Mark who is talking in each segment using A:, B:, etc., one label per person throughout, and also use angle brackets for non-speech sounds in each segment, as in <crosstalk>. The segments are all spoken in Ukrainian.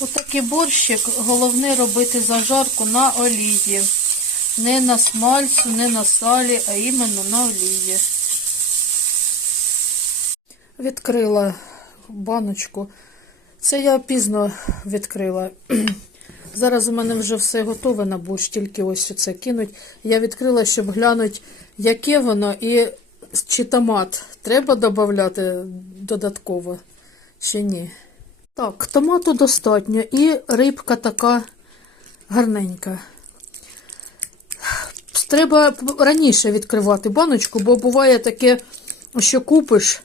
A: Отакий борщик головне робити зажарку на олії. Не на смальцю, не на салі, а іменно на олії. Відкрила баночку. Це я пізно відкрила. <clears throat> Зараз у мене вже все готове на борщ, тільки ось це кинуть. Я відкрила, щоб глянути, яке воно і чи томат треба додати додатково, чи ні. Так, томату достатньо і рибка така гарненька. Треба раніше відкривати баночку, бо буває таке, що купиш,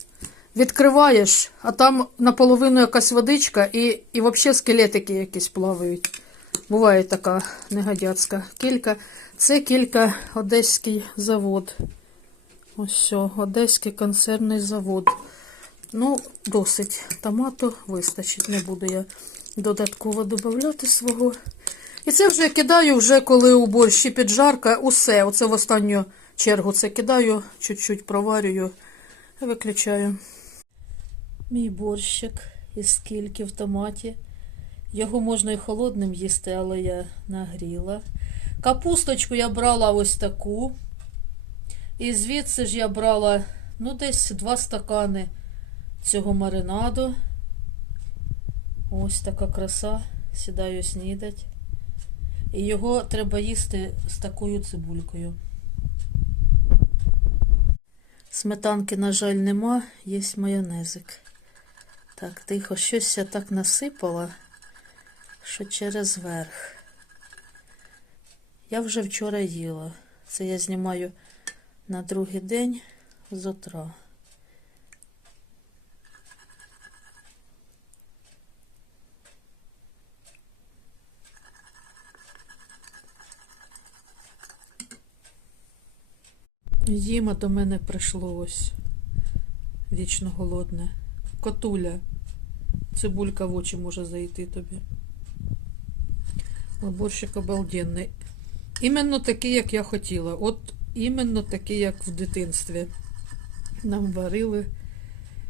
A: відкриваєш, а там наполовину якась водичка і, і взагалі скелетики якісь плавають. Буває така негодяцька кілька. Це кілька Одеський завод. Ось все, Одеський консервний завод. Ну, досить. Томату вистачить. Не буду я додатково додати свого. І це вже кидаю, вже коли у борщі піджарка, усе. Оце в останню чергу це кидаю, чуть-чуть проварюю виключаю. Мій борщик із скільки в томаті. Його можна і холодним їсти, але я нагріла. Капусточку я брала ось таку. І звідси ж я брала ну, десь два стакани цього маринаду. Ось така краса. Сідаю снідать. І його треба їсти з такою цибулькою. Сметанки, на жаль, нема, є майонезик. Так, тихо, щось я так насипала, що через верх. Я вже вчора їла. Це я знімаю на другий день з утра. Їма до мене прийшло ось вічно голодне. Котуля. Цибулька в очі може зайти тобі. Лаборщик Борщик обалденний. Іменно такий, як я хотіла. От іменно такий, як в дитинстві. Нам варили